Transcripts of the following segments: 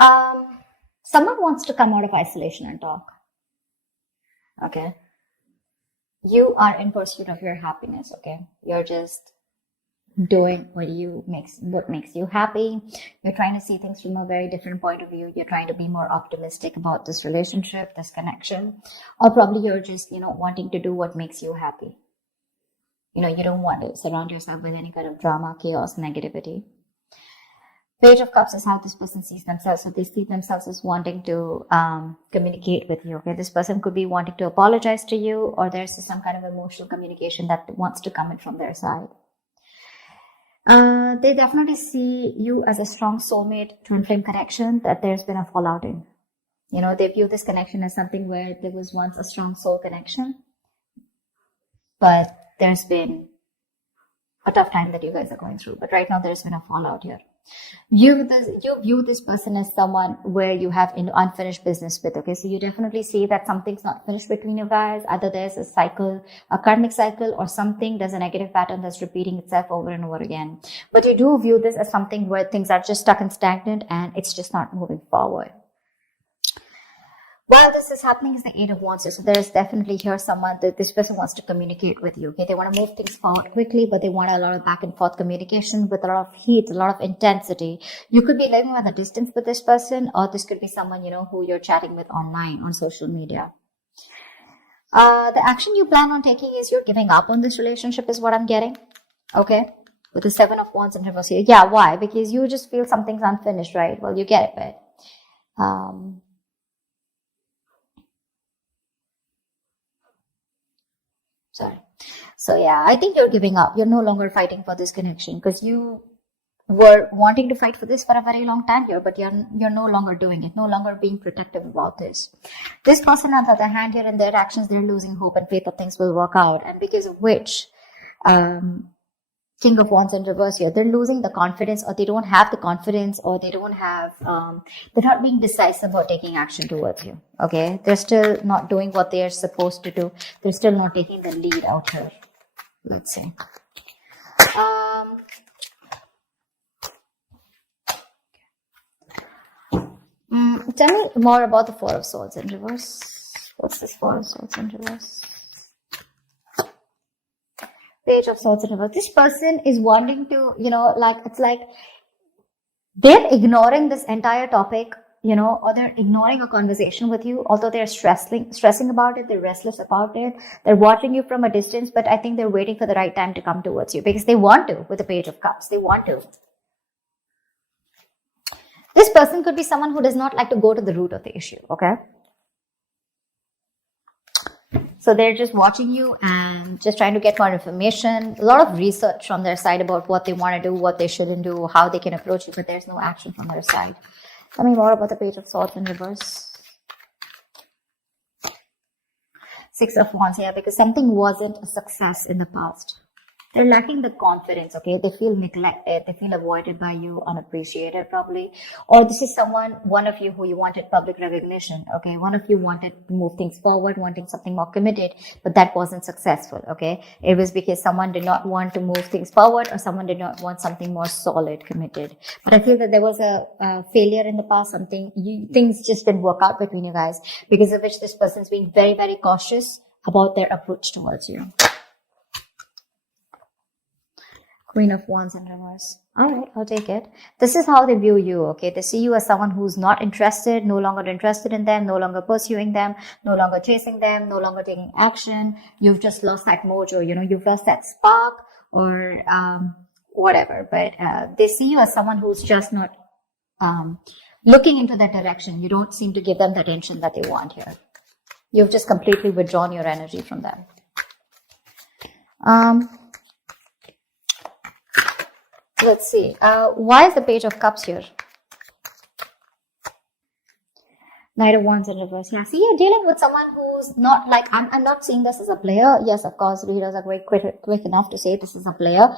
Someone wants to come out of isolation and talk. Okay. You are in pursuit of your happiness. Okay. You're just doing what makes you happy. You're trying to see things from a very different point of view. You're trying to be more optimistic about this relationship, this connection, or probably you're just, wanting to do what makes you happy. You don't want to surround yourself with any kind of drama, chaos, negativity. Page of Cups is how this person sees themselves. So they see themselves as wanting to communicate with you. Okay, this person could be wanting to apologize to you, or there's some kind of emotional communication that wants to come in from their side. They definitely see you as a strong soulmate, twin flame connection that there's been a fallout in. They view this connection as something where there was once a strong soul connection, but there's been a tough time that you guys are going through. But right now there's been a fallout here. You view this person as someone where you have unfinished business with. Okay, so you definitely see that something's not finished between you guys. Either there's a cycle, a karmic cycle, or something, there's a negative pattern that's repeating itself over and over again. But you do view this as something where things are just stuck and stagnant and it's just not moving forward. While this is happening is the Eight of Wands. So there is definitely here someone that this person wants to communicate with you. Okay, they want to move things forward quickly, but they want a lot of back and forth communication with a lot of heat, a lot of intensity. You could be living at a distance with this person, or this could be someone, who you're chatting with online on social media. The action you plan on taking is you're giving up on this relationship is what I'm getting. Okay. With the Seven of Wands in reverse here. Yeah, why? Because you just feel something's unfinished, right? Well, you get it, but sorry. So yeah, I think you're giving up. You're no longer fighting for this connection because you were wanting to fight for this for a very long time here, but you're no longer doing it, no longer being protective about this. This person, on the other hand, here in their actions, they're losing hope and faith that things will work out, and because of which, King of Wands in reverse here, they're losing the confidence, or they don't have the confidence, or they don't have, they're not being decisive about taking action towards you. Okay, they're still not doing what they are supposed to do. They're still not taking the lead out here. Let's see. Tell me more about the Four of Swords in reverse. What's this Four of Swords in reverse? Page of Swords in reverse. This person is wanting to, it's like they're ignoring this entire topic, or they're ignoring a conversation with you, although they're stressing about it, they're restless about it, they're watching you from a distance, but I think they're waiting for the right time to come towards you because they want to with the Page of Cups. They want to. This person could be someone who does not like to go to the root of the issue, okay? So they're just watching you and just trying to get more information. A lot of research from their side about what they want to do, what they shouldn't do, how they can approach you, but there's no action from their side. Tell me more about the Page of Swords in reverse. Six of Wands here, because something wasn't a success in the past. They're lacking the confidence, okay? They feel neglected. They feel avoided by you, unappreciated probably. Or this is one of you who you wanted public recognition, okay? One of you wanted to move things forward, wanting something more committed, but that wasn't successful, okay? It was because someone did not want to move things forward, or someone did not want something more solid, committed. But I feel that there was a failure in the past, things just didn't work out between you guys, because of which this person's being very, very cautious about their approach towards you. Queen of Wands in reverse. All right, I'll take it. This is how they view you, okay? They see you as someone who's not interested, no longer interested in them, no longer pursuing them, no longer chasing them, no longer taking action. You've just lost that mojo, you've lost that spark or whatever. But they see you as someone who's just not looking into that direction. You don't seem to give them the attention that they want here. You've just completely withdrawn your energy from them. Let's see. Why is the Page of Cups here? Knight of Wands in reverse. Yeah, see, you're dealing with someone who's not like, I'm not seeing this as a player. Yes, of course, readers are very quick enough to say this is a player.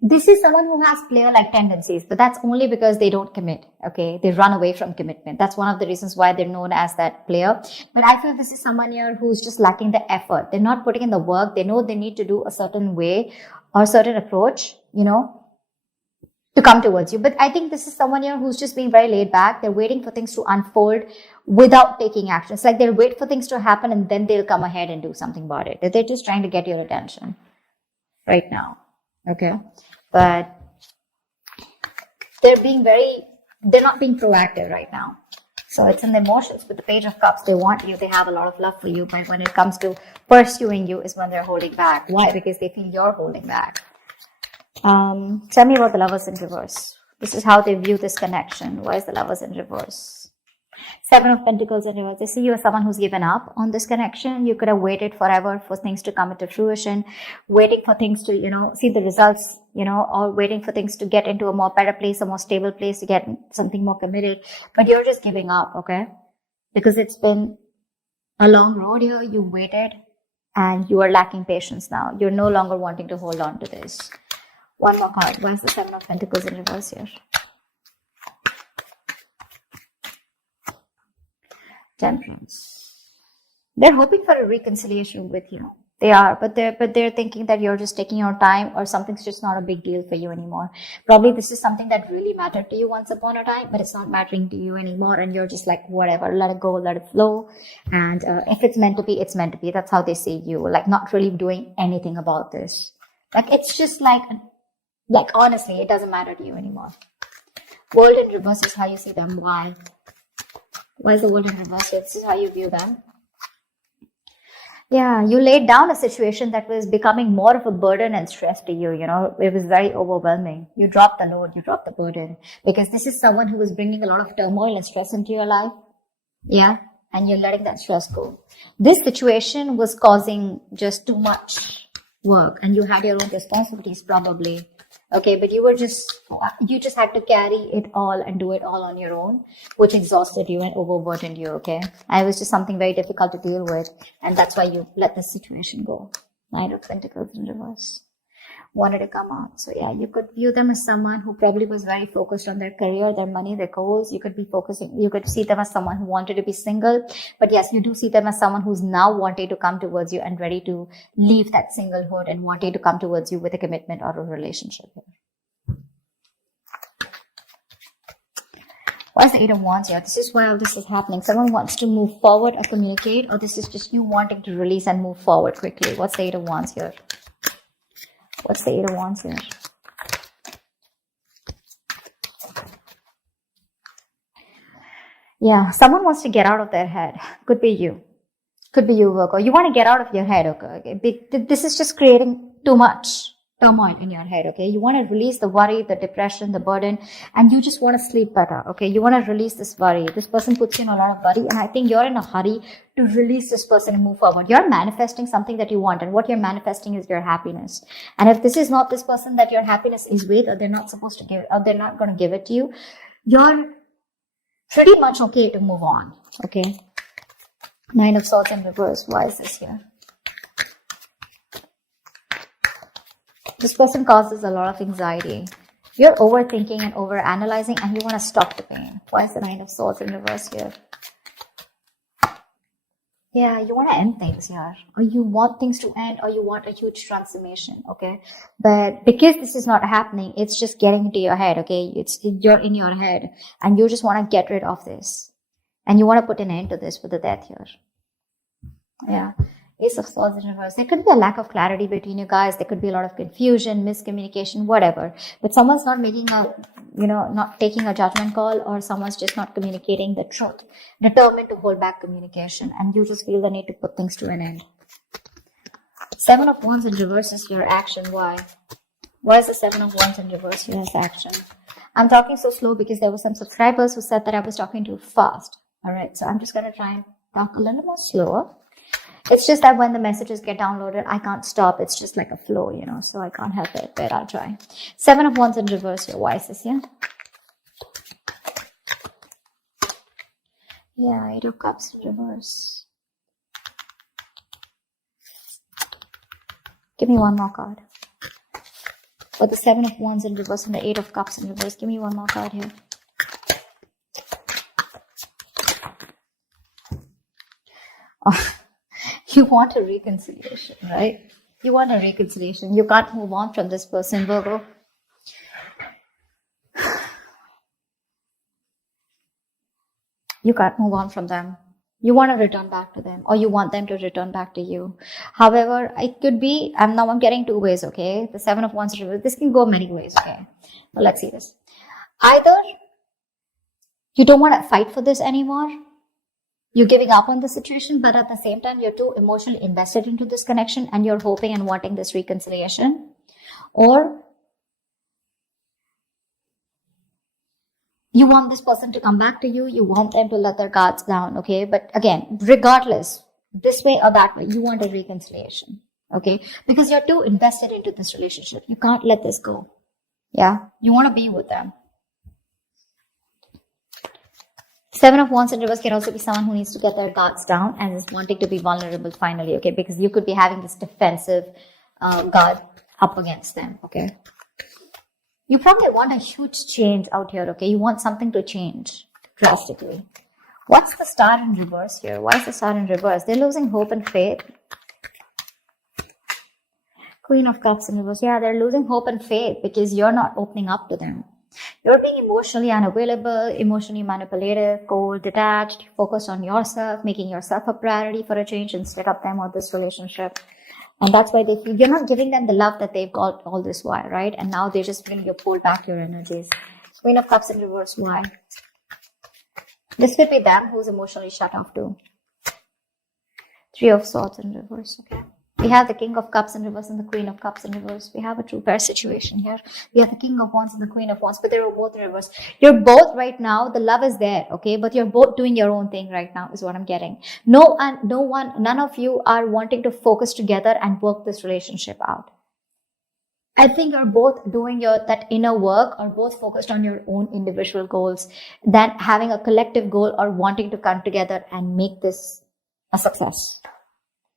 This is someone who has player-like tendencies, but that's only because they don't commit, okay? They run away from commitment. That's one of the reasons why they're known as that player. But I feel this is someone here who's just lacking the effort. They're not putting in the work. They know they need to do a certain way or certain approach, to come towards you. But I think this is someone here who's just being very laid back. They're waiting for things to unfold without taking action. It's like they'll wait for things to happen and then they'll come ahead and do something about it. They're just trying to get your attention right now. Okay. But they're not being proactive right now. So it's in the emotions. With the Page of Cups, they want you, they have a lot of love for you, but when it comes to pursuing you is when they're holding back. Why? Because they feel you're holding back. Tell me about the Lovers in reverse. This is how they view this connection. Why is the Lovers in reverse? Seven of Pentacles in reverse. They see you as someone who's given up on this connection. You could have waited forever for things to come into fruition, waiting for things to, see the results, or waiting for things to get into a more better place, a more stable place, to get something more committed. But you're just giving up, okay? Because it's been a long road here. You waited and you are lacking patience now. You're no longer wanting to hold on to this. One more card. Why is the Seven of Pentacles in reverse here? Temperance. They're hoping for a reconciliation with you. They are, but they're thinking that you're just taking your time, or something's just not a big deal for you anymore. Probably this is something that really mattered to you once upon a time, but it's not mattering to you anymore, and you're just like, whatever, let it go, let it flow. And if it's meant to be, it's meant to be. That's how they see you, like not really doing anything about this. Like it's just like honestly, it doesn't matter to you anymore. World in reverse is how you see them. Why? Why is the world in reverse? This is how you view them. Yeah, you laid down a situation that was becoming more of a burden and stress to you. It was very overwhelming. You dropped the load, you dropped the burden, because this is someone who was bringing a lot of turmoil and stress into your life. Yeah, and you're letting that stress go. This situation was causing just too much work, and you had your own responsibilities probably. Okay, but you just had to carry it all and do it all on your own, which exhausted you and overburdened you, okay? And it was just something very difficult to deal with, and that's why you let this situation go. Knight of Pentacles in reverse. Wanted to come out. So yeah, you could view them as someone who probably was very focused on their career, their money, their goals. You could see them as someone who wanted to be single. But yes, you do see them as someone who's now wanting to come towards you and ready to leave that singlehood and wanting to come towards you with a commitment or a relationship. Why is the Eight of Wands here? This is why all this is happening. Someone wants to move forward or communicate, or this is just you wanting to release and move forward quickly. What's the Eight of Wands here? What's the Eight of Wands here? Yeah, someone wants to get out of their head. Could be you. Could be you, Virgo. You want to get out of your head, okay? This is just creating too much turmoil in your head, okay? You want to release the worry, the depression, the burden, and you just want to sleep better, okay? You want to release this worry. This person puts you in a lot of worry, and I think you're in a hurry to release this person and move forward. You're manifesting something that you want, and what you're manifesting is your happiness. And if this is not this person that your happiness is with, or they're not supposed to give it, or they're not going to give it to you, you're pretty much okay to move on, okay? Nine of Swords in reverse. Why is this here? This person causes a lot of anxiety. You're overthinking and overanalyzing, and you want to stop the pain. Why is the Nine of Swords in reverse here? Yeah, you want to end things here. Or you want things to end, or you want a huge transformation, okay? But because this is not happening, it's just getting into your head, okay? You're in your head, and you just want to get rid of this. And you want to put an end to this with the Death here. Yeah. Ace of Swords in reverse. There could be a lack of clarity between you guys. There could be a lot of confusion, miscommunication, whatever. But someone's not not taking a judgment call, or someone's just not communicating the truth, determined to hold back communication, and you just feel the need to put things to an end. Seven of Wands in reverse is your action. Why? Why is the Seven of Wands in reverse here as action? I'm talking so slow because there were some subscribers who said that I was talking too fast. Alright, so I'm just going to try and talk a little more slower. It's just that when the messages get downloaded, I can't stop. It's just like a flow, so I can't help it, but I'll try. Seven of Wands in reverse here. Why is this here? Yeah, Eight of Cups in reverse. Give me one more card. For the Seven of Wands in reverse and the Eight of Cups in reverse, give me one more card here. Oh. You want a reconciliation, right? You want a reconciliation. You can't move on from this person, Virgo. You can't move on from them. You want to return back to them, or you want them to return back to you. However, it could be, I'm getting two ways, okay? The Seven of Wands reverse. This can go many ways, okay? So let's see this. Either you don't want to fight for this anymore. You're giving up on the situation, but at the same time, you're too emotionally invested into this connection and you're hoping and wanting this reconciliation. Or you want this person to come back to you. You want them to let their guards down, okay? But again, regardless, this way or that way, you want a reconciliation, okay? Because you're too invested into this relationship. You can't let this go. Yeah? You want to be with them. Seven of Wands in reverse can also be someone who needs to get their guards down and is wanting to be vulnerable finally, okay? Because you could be having this defensive guard up against them, okay? You probably want a huge change out here, okay? You want something to change drastically. What's the Star in reverse here? Why is the Star in reverse? They're losing hope and faith. Queen of Cups in reverse. Yeah, they're losing hope and faith because you're not opening up to them. You're being emotionally unavailable, emotionally manipulative, cold, detached, focused on yourself, making yourself a priority for a change instead of them or this relationship. And that's why they feel you're not giving them the love that they've got all this while, right? And now they just feel you pull back your energies. Queen of Cups in reverse. Why? This could be them who's emotionally shut off too. Three of Swords in reverse. Okay. We have the King of Cups in reverse and the Queen of Cups in reverse. We have a true pair situation here. We have the King of Wands and the Queen of Wands, but they're both in reverse. You're both right now, the love is there, okay? But you're both doing your own thing right now is what I'm getting. None of you are wanting to focus together and work this relationship out. I think you're both doing that inner work or both focused on your own individual goals than having a collective goal or wanting to come together and make this a success.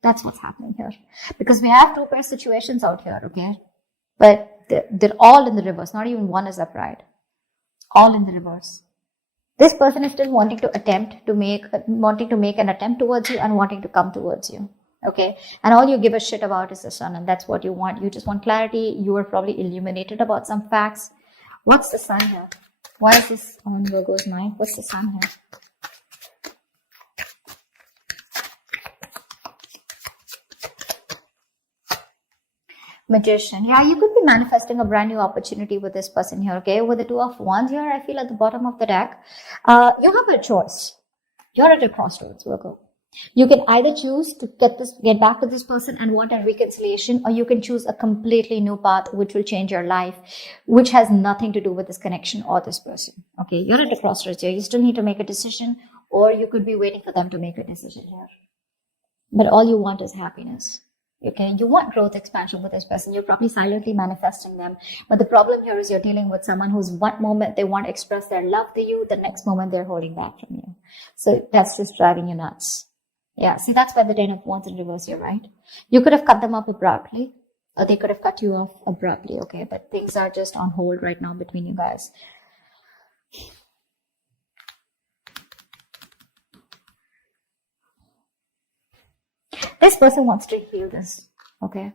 That's what's happening here. Because we have two pair situations out here, okay? But they're all in the reverse. Not even one is upright. All in the reverse. This person is still wanting to make an attempt towards you and wanting to come towards you. Okay? And all you give a shit about is the Sun, and that's what you want. You just want clarity. You are probably illuminated about some facts. What's the Sun here? Why is this on Virgo's mind? What's the Sun here? Magician. Yeah, you could be manifesting a brand new opportunity with this person here, okay? With the Two of Wands here, I feel at the bottom of the deck, you have a choice. You're at a crossroads, Virgo. You can either choose to get back to this person and want a reconciliation, or you can choose a completely new path which will change your life, which has nothing to do with this connection or this person. Okay, you're at a crossroads here. You still need to make a decision, or you could be waiting for them to make a decision here. But all you want is happiness. Okay, you want growth, expansion with this person. You're probably silently manifesting them. But the problem here is you're dealing with someone who's one moment they want to express their love to you, the next moment they're holding back from you. So that's just driving you nuts. Yeah, see, that's why the Ten of Wands in reverse here, right? You could have cut them up abruptly, or they could have cut you off abruptly, okay? But things are just on hold right now between you guys. This person wants to heal this, okay?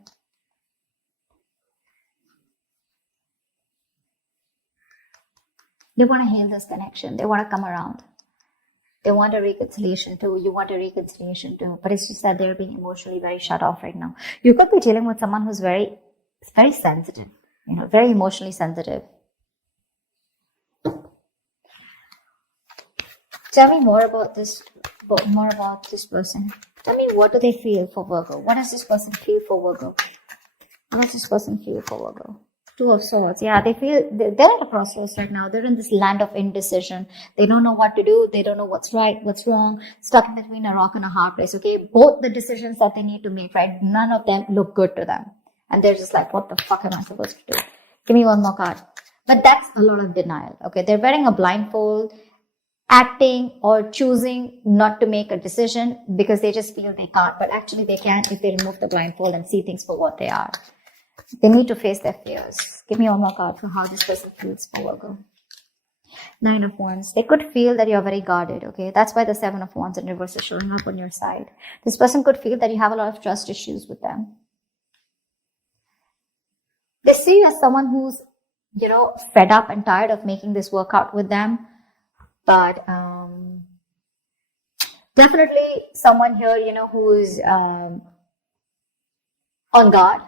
They want to heal this connection. They want to come around. They want a reconciliation too. You want a reconciliation too. But it's just that they're being emotionally very shut off right now. You could be dealing with someone who's very sensitive, very emotionally sensitive. Tell me more about this person. Tell me, what do they feel for Virgo? What does this person feel for Virgo? What does this person feel for Virgo? Two of Swords. Yeah, they're at a crossroads right now. They're in this land of indecision. They don't know what to do. They don't know what's right, what's wrong. Stuck in between a rock and a hard place. Okay, both the decisions that they need to make, right? None of them look good to them, and they're just like, "What the fuck am I supposed to do?" Give me one more card. But that's a lot of denial. Okay, they're wearing a blindfold, acting or choosing not to make a decision because they just feel they can't, but actually they can if they remove the blindfold and see things for what they are. They need to face their fears. Give me one more card for how this person feels for Virgo. Nine of Wands. They could feel that you're very guarded, okay? That's why the Seven of Wands in reverse is showing up on your side. This person could feel that you have a lot of trust issues with them. They see you as someone who's, fed up and tired of making this work out with them. But Definitely someone here, who's on guard,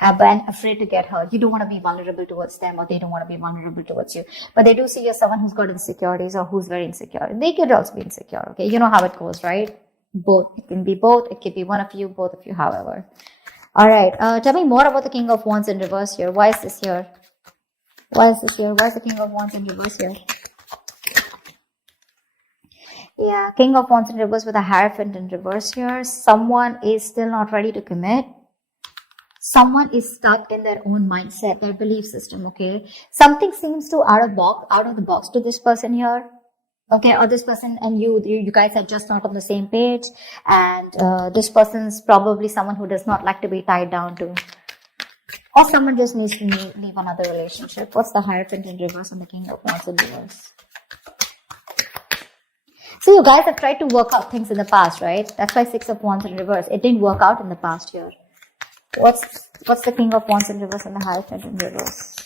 but afraid to get hurt. You don't want to be vulnerable towards them, or they don't want to be vulnerable towards you. But they do see you as someone who's got insecurities or who's very insecure. They could also be insecure, okay? You know how it goes, right? Both. It can be both. It could be one of you, both of you, however. All right. Tell me more about the King of Wands in reverse here. Why is this here? Why is this here? Why is the King of Wands in reverse here? Yeah, King of Wands in reverse with a Hierophant in reverse here. Someone is still not ready to commit. Someone is stuck in their own mindset, their belief system, okay? Something seems to out of the box to this person here, okay? Or this person and you guys are just not on the same page, and this person's probably someone who does not like to be tied down to, or someone just needs to leave another relationship. What's the Hierophant in reverse and the King of Wands in reverse? So you guys have tried to work out things in the past, right? That's why 6 of Wands in reverse. It didn't work out in the past here. What's the King of Wands in reverse and the Hierophant in reverse?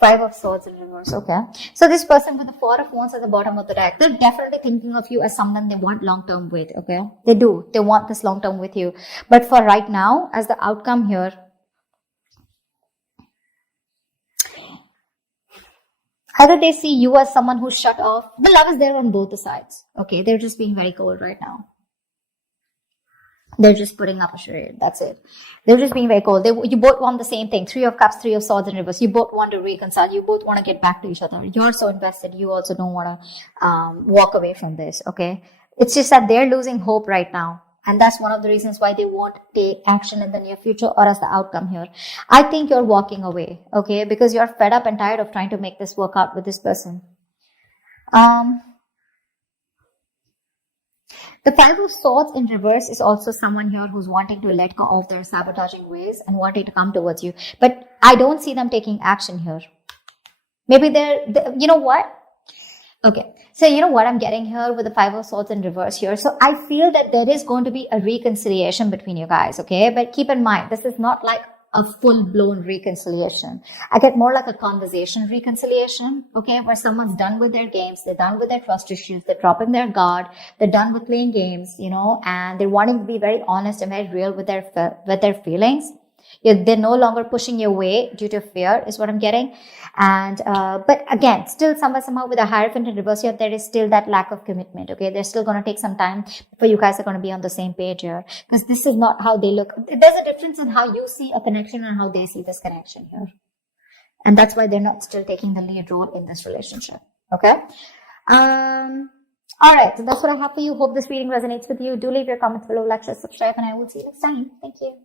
Five of Swords in reverse. Okay. So this person with the 4 of Wands at the bottom of the deck, they're definitely thinking of you as someone they want long-term with. Okay. They do. They want this long-term with you. But for right now, as the outcome here, either they see you as someone who's shut off. The love is there on both the sides. Okay, they're just being very cold right now. They're just putting up a charade. That's it. They're just being very cold. You both want the same thing. 3 of Cups, 3 of Swords in reverse. You both want to reconcile. You both want to get back to each other. You're so invested. You also don't want to walk away from this. Okay, it's just that they're losing hope right now. And that's one of the reasons why they won't take action in the near future or as the outcome here. I think you're walking away, okay? Because you're fed up and tired of trying to make this work out with this person. The 5 of Swords in reverse is also someone here who's wanting to let go of their sabotaging ways and wanting to come towards you. But I don't see them taking action here. Maybe you know what? Okay, so you know what I'm getting here with the 5 of Swords in reverse here. So I feel that there is going to be a reconciliation between you guys, okay? But keep in mind, this is not like a full-blown reconciliation. I get more like a conversation reconciliation, okay? Where someone's done with their games, they're done with their trust issues, they're dropping their guard, they're done with playing games, and they're wanting to be very honest and very real with their feelings. They're no longer pushing you away due to fear, is what I'm getting. And but again, still somehow with a Hierophant in reverse here, there is still that lack of commitment. Okay, they're still going to take some time before you guys are going to be on the same page here, because this is not how they look. There's a difference in how you see a connection and how they see this connection here, and that's why they're not still taking the lead role in this relationship. Okay. All right, so that's what I have for you. Hope this reading resonates with you. Do leave your comments below, like, share, subscribe, and I will see you next time. Thank you.